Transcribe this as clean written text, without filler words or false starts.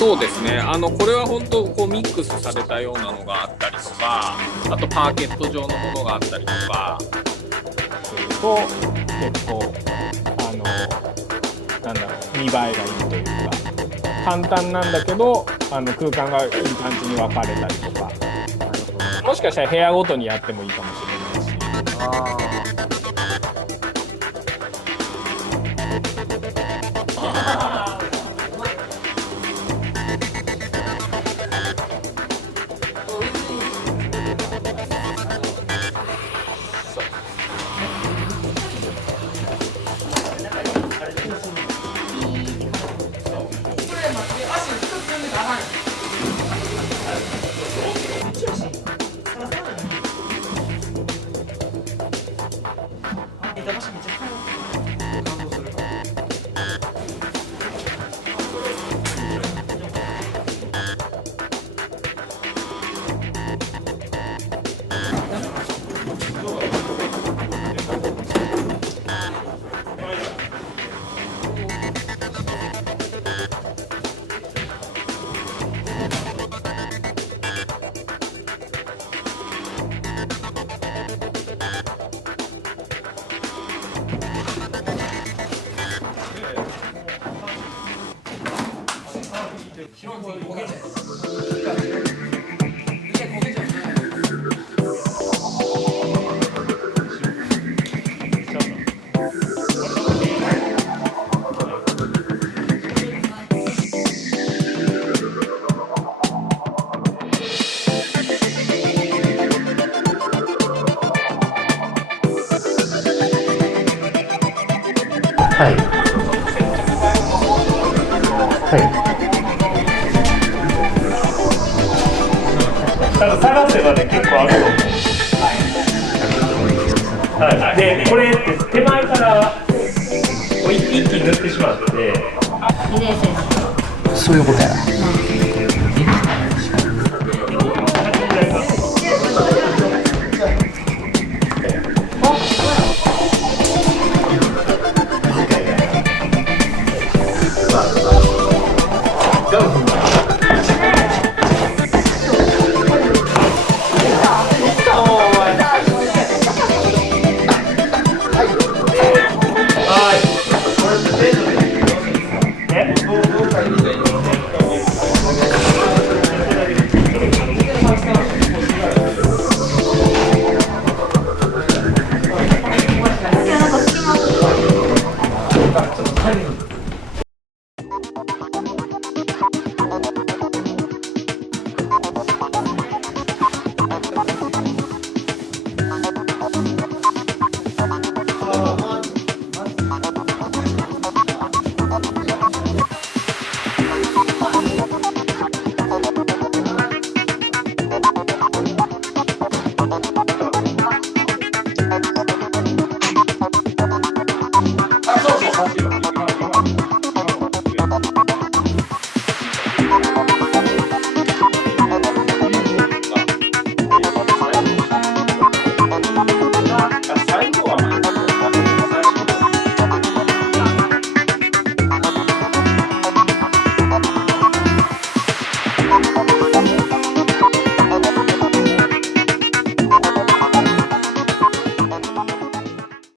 そうですね。これは本当こうミックスされたようなのがあったりとか、あとパーケット状のものがあったりとか。と結構なんだろう、見栄えがいいというか、簡単なんだけど空間がいい感じに分かれたりとか、もしかしたら部屋ごとにやってもいいかもしれないし。はい。はい。多分探せばね、結構あると思う。はい。で、これって手前から一気に塗ってしまって。そういうことやな。